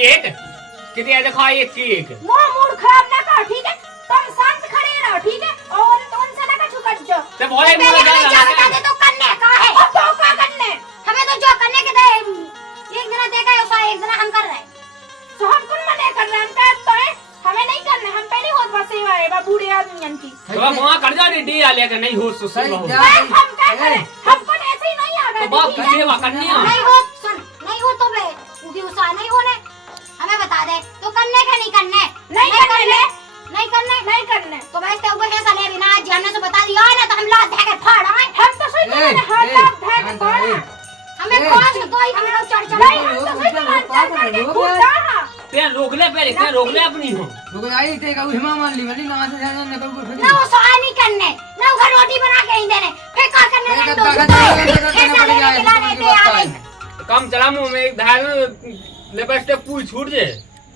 Cake कितने देखो ये केक मोह मूड खराब ना करो ठीक है, तुम शांत खड़े रहो ठीक है, और उनसे ना कछु कर दो। ते बोले मुंह जा जा दे तो करने का है, तो क्या करने हमें तो जो करने के दे, एक दिन देखा है उसा एक दिन हम कर रहे हैं, तो हम कौन मने कर रहे हैं, हम कहते हैं हमें नहीं करने, हम पहले होत बस सेवा है बा बूढ़े आदमी की। तो वहां कर जा डी आ लेके नहीं हो सुसु हम क्या करें, हमको ऐसे ही नहीं आ गए तो बाप की सेवा करनी है नहीं हो, सुन नहीं हो तो बे उनकी उसा नहीं होने, हमें बता दे तो करने का नहीं करने, नहीं करने तो बस तो ऊपर ऐसा ले बिना आज हमने तो बता दिया ना, तो हम लात धके फाड़ आए, हम तो सही में हाथ लात धके फाड़, हमें कौन से कोई हमें लोग चढ़ चढ़ाई, हम तो सही में चढ़ के कूदा ते रोक ले पहले के रोक ले अपनी हो रुक आई ते का हिमा मान ली मली ना से जाने निकल को फिर ना वो सहाय नहीं करने, ना घर रोटी बना के ही देने, फिर का करने नहीं तो ऐसा लेने खिलाने दे आगे कम चला मुंह में एक धार लिपस्टिक पूरी छूट जे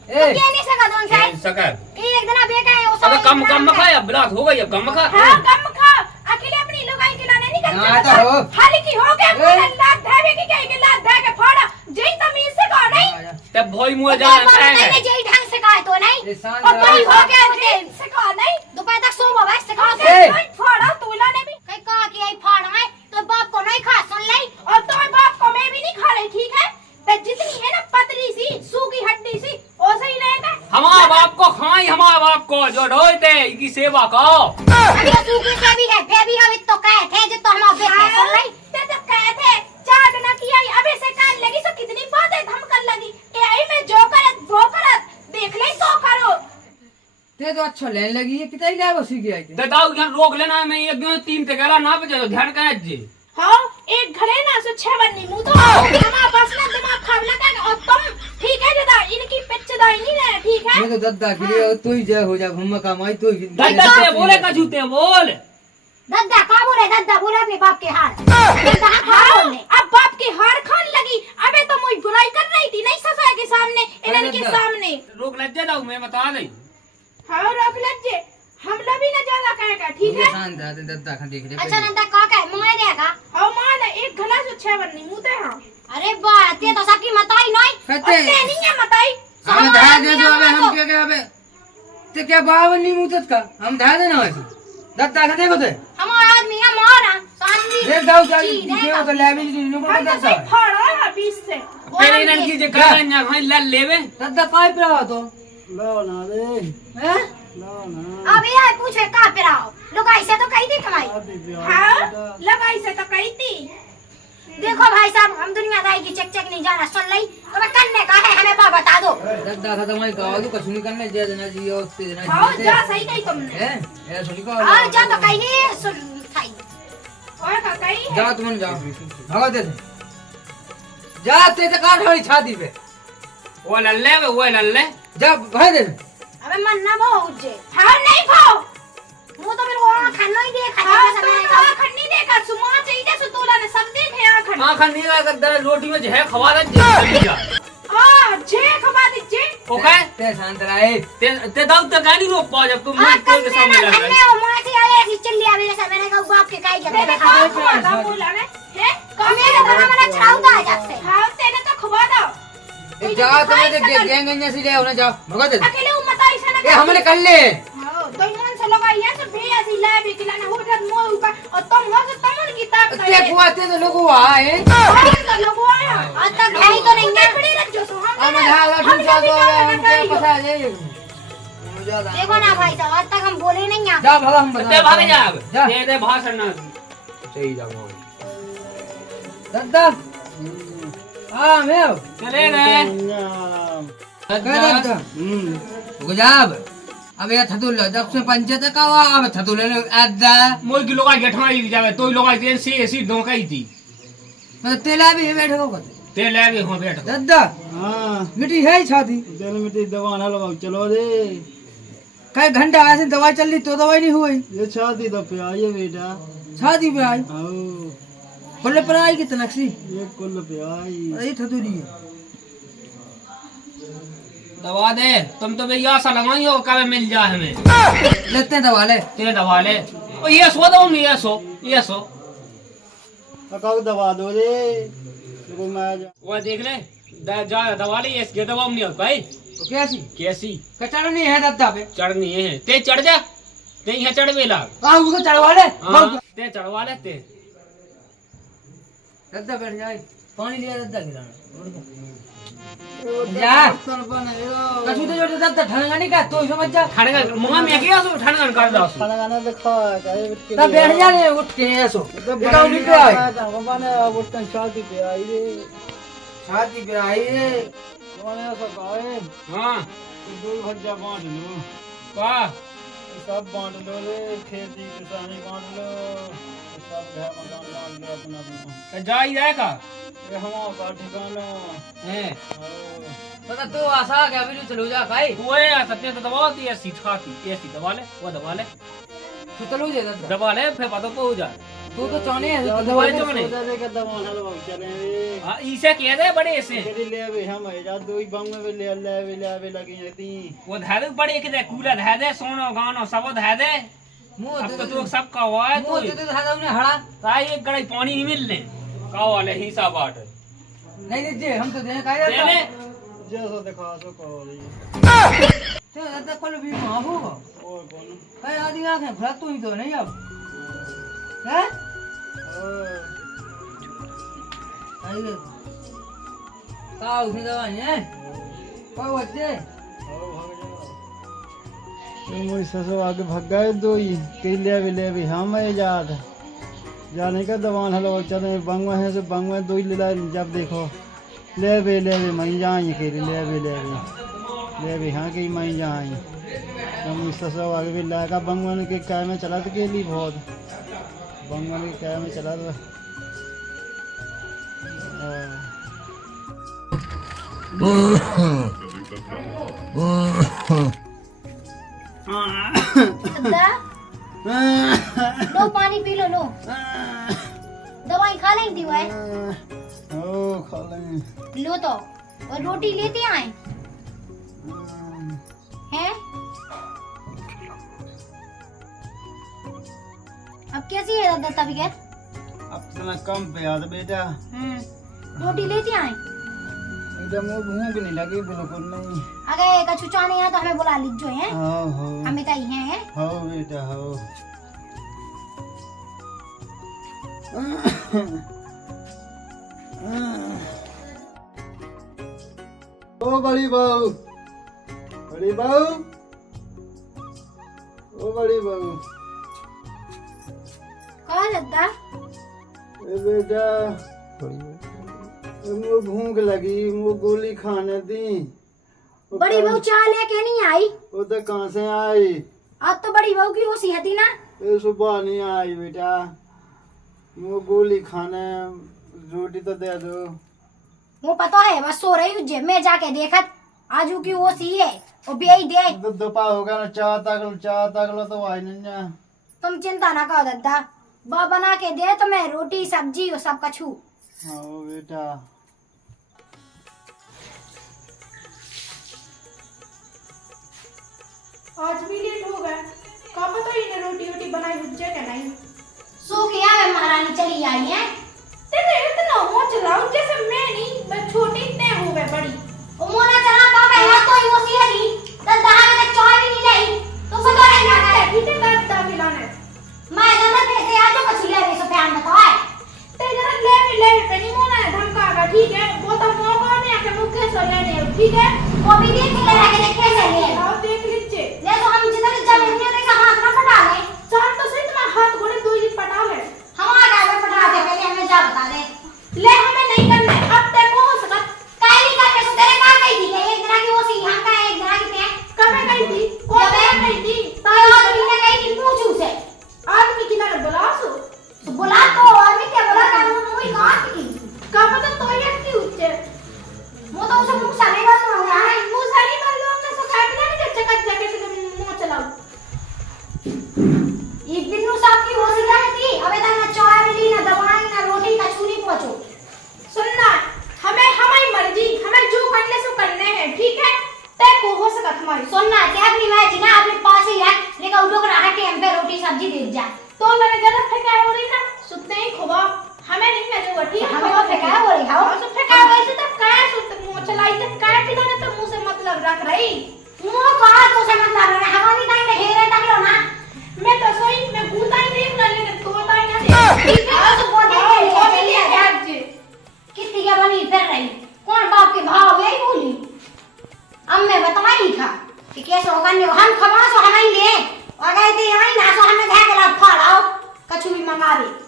ये नहीं सका दोन से सकर एक दिन अब ये कहे वो अब कम खा अब ब्लॉक हो गई अब कम खा हां कम खा, अकेले अपनी लुगाई खिलाने नहीं करते, हां तो हो खाली की हो गया लात धावे की कहे के लात धाके फाड़ा जई तमीज से कहो नहीं, तब भोई मुंह जा नहीं जई ढंग से कहे तो नहीं, और कोई हो गया से कहो नहीं, दोपहर तक सो बाबा से कहो के फाड़ा तूला ने भी कहीं कहा कि आई फाड़ा है तो बाप को नहीं खा सुन ले, और तो बाप को मैं भी नहीं खा रही ठीक है, तो जितनी है ना पतली सी सूखी हड्डी सी वैसे ही रहेगा, हमारा बाप को खाई हमारा बाप को जो ढोते की सेवा को अभी सूखी से भी है फिर भी हम तो कहे थे जो तो हम बेटे सुन ले ते तो कहे थे चाट ना किया अबे से कान लगी तो कितनी बातें धमकन लगी ए आई में जो करत वो करत देख ले तो करो ते तो अच्छा लेने लगी है कितनी लाभ उसी की आई ते दाऊ यहां रोक लेना मैं एक दो तीन ते गला ना बजे तो ध्यान कर जी हां एक घरे ना सो छह बन्नी मुंह तो हमारा बस ना दिमाग खावला का और तुम ठीक है दादा इनकी पिचदाई नहीं रहे ठीक है मैं तो दद्दा के लिए तू ही जय हो जा घूम कमाई तू ही दद्दा से बोले का झूठे बोल दद्दा का बोले अपने बाप के हार दद्दा हार बोले अब बाप की हार खान लगी, अबे तो मुझे बुराई कर रही थी नहीं ससुर के सामने इनन के सामने रोक लज्जे दाऊ मैं बता दई हां रोक लज्जे हम लोग भी ना ज्यादा कहेगा ठीक है, शांत रहते दद्दा खा देख ले अच्छा नंदा का कहे मार देगा हां मार एक गला से छह बन्नी मुंह ते हां अरे बात ये तो सबकी मताई नहीं कहते नहीं है मताई हम धा दे जो अबे हम क्या अबे ते क्या बावनी मुतत का हम धा देना वैसे दद्दा खा देखो ते हमारा आदमी है मारा शांति देख दाऊ चल ये तो ले भी नु को हम तो दद्दा फाड़ा है बीच से तेरे इनन की जे कारण यहां हां ले लेवे दद्दा काय पे तो लो ना रे हैं लो ना अब ये पूछे कहां पे रहो लगाई से तो कही थी तुम्हारी हां लगाई से तो कही थी, देखो भाई साहब हम दुनियादारी की चक नहीं जाना सुन ली तो मैं करने का है हमें बता दो दद्दा खत्म है गाओ तो कुछ नहीं करने जे देना जी और से देना हां जा सही कही तुमने हैं ये सुनी को हां जा तो कही नहीं सुन खाई और का कही जा तुम जाओ भगा दे जा ते काट वाली छाती पे वो लल्ले जा भाई दे अबे मन ना भाव जे हां नहीं भाव मुंह तो मेरे को खाना ही दे खाना समय का खन्नी देखा सुमा चाहिए सुतोला ने सब देखे आखन आखन नहीं लगा रोटी में जे खवा दे जा हां जे खवा दे जे ओके ते शांत रहे ते दाऊ तो गाड़ी रोक पा जब तुम मुंह के सामने लग खन्ने ओ मां से आए ऐसी चली आवे जैसे मैंने कहा बाप के काई गया देखा बोला ने है कमे बना मैंने छाउता है जब से हां तेने तो खवा दो जा तुम्हें गैंग गैंग से ले होने जाओ भगा दे अकेले उम्मताई से ना ए हमने कर ले हां तो मन से लगाई है तो भैया से ले भी खिलाना हो जब मोह ऊपर और तुम हो तो तुम की ताकत ते कुआते तो लोग आए तो लोग आया आज तक है तो नहीं है खड़ी रख जो हम ढाला ठुन जा दो हम के पता ले देखो ना भाई साहब आज तक हम बोले नहीं है जा भगा हम बता ते भाग जा दे दे भाषण ना सही जाओ दद्दा हां मैं चले गए दद्दा गुजाब अब ये थतुल जब से पंचायत का हुआ अब थतुल ने अद्दा मोई की लोगा गेठमा ही जावे तो लोगा जे से ऐसी धोखाई थी मतलब तेला भी बैठे को ते ले गए हो बैठ दद्दा हां मिट्टी है छाती चल मिट्टी दवा ना लगाओ चलो रे कई घंटा ऐसे दवाई चल रही तो दवाई नहीं हुई ये छाती तो पे आई है बेटा छाती पे आई आओ पल्ले पर आई कितना सी ये कुल पे आई ये थतुली है दवा दे तुम तो भैया आशा लगाई हो कब मिल जाए हमें लेते हैं दवा ले तेरे दवा ले ओ ये सो दो ये सो अकाउ दवा दो रे देखो मैं वो देख ले दबा ले इसके दबाव नहीं होता भाई तो कैसी कैसी कचरा नहीं है दद्दा पे चढ़नी है ते चढ़ जा ते यहाँ चढ़ बेला उसको चढ़वा ले हाँ, ते चढ़वा ले ते दद्दा बैठ जाए पानी लिया दद्दा गिराना जा कछु तो जो दद्दा ठनगा नहीं का तो समझ जा ठनगा मुंह में क्या सो ठनगा कर दो खाना खाना दिखा के तब बैठ जा रे उठ के ऐसो बताओ नहीं पे आए माने उठ शादी पे आई रे शादी पे आई रे माने ऐसा गाए हाँ दो भज्जा बांट लो वाह सब बांट लो रे खेती किसानी बांट लो सब घर मकान बांट लो अपना अपना जाई जाएगा ये हमारा का ठिकाना है पता तो आशा क्या भी चलो जा भाई वो है सत्य तो दबा दी ऐसी ठाती ऐसी दबा ले वो दबा ले तू चलो जा दद्दा दबा ले फिर पता तो हो जा तू तो चाहने है दवाई दवाई तो तो मैंने सोचा के दवाना लगा चले रे हाँ इसे कह दे बड़े से तेरी ले वे हम जा दो ही बंग में ले लगी रहती वो धै दे बड़े के दे कूलर धै दे सोनो गानो सब धै दे मुंह अब दे तो सब का हुआ है मुंह तो दे दादा ने हड़ा ताई एक गड़ाई पानी नहीं मिलने का वाले हिसाब बाट नहीं दीजिए हम तो देने का दे ले जैसा दिखा सो कहो रे तो दादा कल भी वहां होगा और कौन भाई आदि आंखें खुला तू ही तो नहीं अब हैं आइए का उसने दवा है कोई बच्चे मोई ससुर आगे भाग गए दो ही कई ले भी हम याद जाने का दवान हलो चले बंग में है से बंग में दो ही ले जब देखो ले भी मई जाए के ले भी हाँ कि मई जाए हम ससुर आगे भी लाएगा बंग में के काय में चला के लिए बहुत बंग में के काय में चला तो दद्दा लो पानी पी लो दवाई खा लेंगी थी वह ओ खा लेंगे लो तो और रोटी लेते आए हैं अब कैसी है दद्दा तबीयत अब इतना कम पे याद बेटा रोटी लेते आए एकदम वो भूख नहीं लगी बिल्कुल नहीं अगर कछु चाहने हैं तो हमें बुला लीजिए हैं हाँ हमें कही हैं हाँ बेटा हाँ ओ बड़ी बहू ओ बड़ी बहू कहा दद्दा ए बेटा मुझे भूख लगी मुझे गोली खाने दी बड़ी बहू चाय लेके नहीं आई वो तो कहाँ से आई आज तो बड़ी बहू की वो सेहती ना ये सुबह नहीं आई बेटा मुझे गोली खाने रोटी तो दे दो वो पता है बस सो रही हूँ जेब में जाके देखत आजू की वो सी है वो बेई दे तो दोपहर हो गया ना चाह तक लो तो आई नहीं ना तुम चिंता ना करो दद्दा बा बना के दे तो मैं रोटी सब्जी और सब कछु हाँ बेटा आज भी लेट हो गया का पता इन्हें रोटी रोटी बनाई बुझे क्या नहीं सो के आवे महारानी चली आई है तेरे इतना हो चलाऊं जैसे मैं नहीं बस छोटी इतने हो गए बड़ी ओ मोना चला का पहला तो ही वो सी है दी दद्दा हमें तक चाय भी नहीं लाई तो सो रही ना है ठीक है करता मिलाने मैं जरा भेजे आ जो कछु ले रे सो प्यार बताओ ते जरा ले कहीं मोना धमका का ठीक है वो तो मौका नहीं आके मुझे सो लेने ठीक है वो भी देख के लगा के देखे से ले आओ देख लीजिए ले तो हम जिधर जमीन में देखा हाथ ना पटा ले चार तो सही तुम्हारा हाथ घोड़े दो ही पटा ले हमारा में पटा दे पहले हमें जा बता दे ले हमें नहीं करना है अब तक हो सका काई नहीं करते सो तेरे का कही थी एक दिन की वो सी हम का एक दिन की थे कब कही थी कौन कही थी तो आदमी ने कही थी पूछू से आदमी की ना बुला सो तो बुला तो आदमी क्या बोला का मुंह ही कहां की का पता तो ये की उच्चे वो तो उसे मुंह सारे बात हो रहा है मुंह सारी बार लोग ने सो काट ना कि चकच जगह से मुंह चलाओ एक दिन नु साहब की हो सी थी अबे तक ना चाय मिली ना दवाई ना रोटी का छुरी पहुंचो सुनना हमें हमारी मर्जी हमें जो करने सो करने हैं ठीक है तय को हो सका तुम्हारी सुनना क्या अपनी मैं जी ना अपने पास ही है लेकिन उठो कर रहा के हम पे रोटी सब्जी दे जा तो मैंने गलत फेंका हो रही ना सुनते ही खुबा हमें नहीं मिलेगा ठीक है हमें तो फेंका हो रही हां तो फेंका वैसे तब काय सुनते मुंह बात तो से मतलब है हमारी टाइम में घेरे तक लो ना मैं तो सही मैं भूता ही नहीं ना लेने तो होता ही ना ठीक है तो वो देख के वो ले भी लिया लिया आज किसी के बनी फिर रही कौन बाप के भाव में ही बोली अब मैं बताई था कि कैसे होगा नहीं हम खवा सो हम ही ले और गए थे यहीं ना सो हमें घर के फाड़ाओ कछु भी मंगावे